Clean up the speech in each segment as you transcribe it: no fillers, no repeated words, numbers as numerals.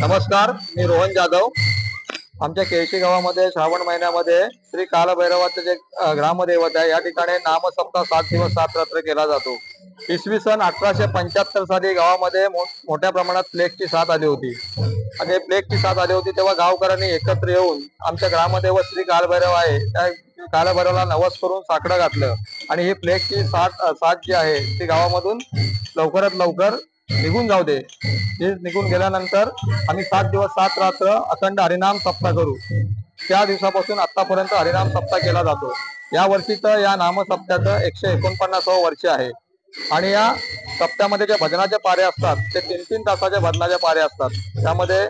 नमस्कार, मी रोहन जाधव। आमच्या केळशी गावामध्ये श्रावण महिन्यामध्ये श्री कालभैरवाचे जे ग्रामदैवत आहे या ठिकाणी नामसप्ताह 7 दिवस 7 रात्र केला जातो। इसवी सन 1875 साली गावामध्ये मोठ्या प्रमाणात प्लेगची साथ आली होती आणि प्लेगची साथ आली होती तेव्हा गावकऱ्यांनी एकत्र येऊन आमच्या ग्रामदैवत श्री कालभैरव आहे त्या कालभैरवाला नवस करून साकडं घातलं आणि ही प्लेगची साथ जी आहे ती गावामधून लवकरात लवकर निघून जाऊ दे। हे निघून गेल्यानंतर आम्ही 7 दिवस 7 रात्र अखंड हरिनाम सप्ताह करू। त्या दिवसापासून आतापर्यंत हरिनाम सप्ताह केला जातो। या वर्षी तर या नामसप्त्याचं 149वे वर्ष आहे आणि या सप्त्यामध्ये जे भजनाचे पारे असतात ते 3-3 तासाचे भजनाचे पारे असतात। त्यामध्ये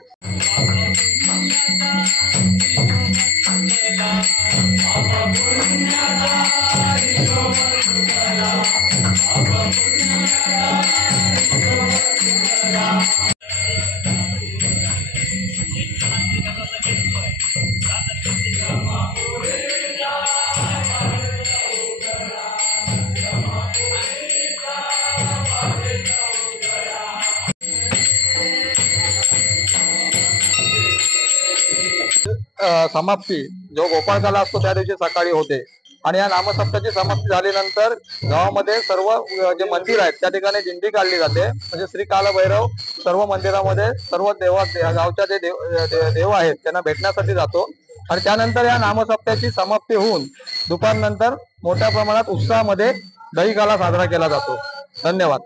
समाप्ती जो गोपाळकाला असतो त्या दिवशी सकाळी होते आणि या नामसप्ताहाची समाप्ती झाल्यानंतर गावामध्ये सर्व जे मंदिर आहेत त्या ठिकाणी दिंडी काढली जाते। म्हणजे श्री कालभैरव सर्व मंदिरामध्ये सर्व गावच्या जे देव आहेत त्यांना भेटण्यासाठी जातो आणि त्यानंतर या नामसप्ताहाची समाप्ती होऊन दुपारनंतर मोठ्या प्रमाणात उत्साहामध्ये दहीकाला साजरा केला जातो। धन्यवाद।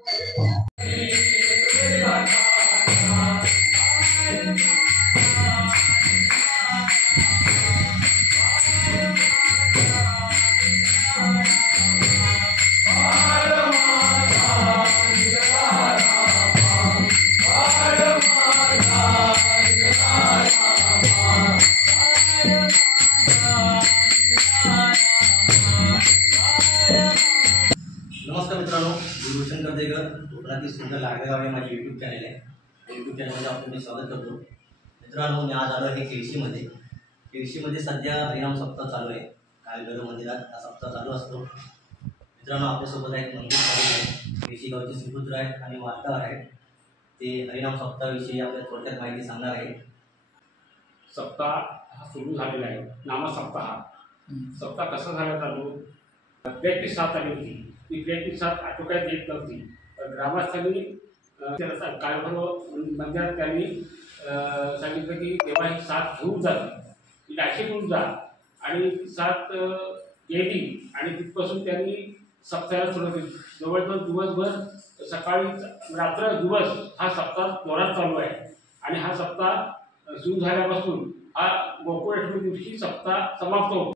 नमस्कार मित्रांनो, मी भूषण देगर कोकणातील सुंदर लाडगाव हे माझे यूट्यूब चॅनल आहे। यूट्यूब चॅनलमध्ये आपण मी स्वागत करतो। मित्रांनो, मी आज आलो आहे केळशीमध्ये सध्या हरिनाम सप्ताह चालू आहे। कालभैरव मंदिरात हा सप्ताह चालू असतो। मित्रांनो, आपल्यासोबत एक मंदिर चालू आहे, केळशी गावचे सुपुत्र आहेत आणि वार्ताहर आहेत। ते हरिनाम सप्ताहाविषयी आपल्याला थोडक्यात माहिती सांगणार आहे। सप्ताह हा सुरू झालेला आहे। सप्ताह कसा झाला चालू? प्लेगची साथ आली होती। ती प्लेगची साथ आटोक्यात येत नव्हती। ग्रामस्थांनी कालभैरव मंदिरात त्यांनी सांगितलं की तेव्हा ही साथ घेऊन जा, ती नाशिकहून जा आणि साथ गेली आणि तिथपासून त्यांनी सप्ताहाला सुरुवात केली। जवळजवळ दिवसभर सकाळी रात्र दिवस हा सप्ताह जोरात चालू आहे आणि हा सप्ताह सुरू झाल्यापासून हा गोकुळ अष्टमी दिवशी सप्ताह समाप्त होतो।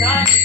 Bye.